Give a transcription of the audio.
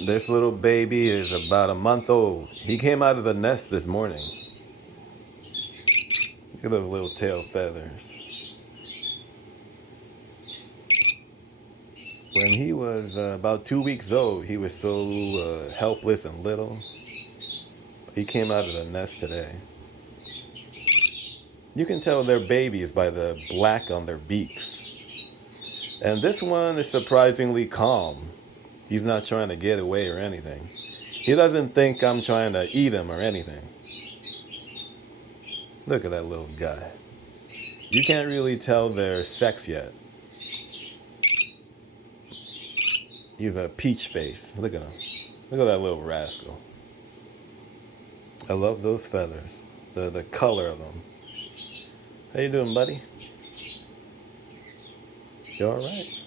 This little baby is about a month old. He came out of the nest this morning. Look at those little tail feathers. When he was about 2 weeks old, he was so helpless and little. He came out of the nest today. You can tell they're babies by the black on their beaks. And this one is surprisingly calm. He's not trying to get away or anything. He doesn't think I'm trying to eat him or anything. Look at that little guy. You can't really tell their sex yet. He's a peach face. Look at him. Look at that little rascal. I love those feathers. The color of them. How you doing, buddy? You all right?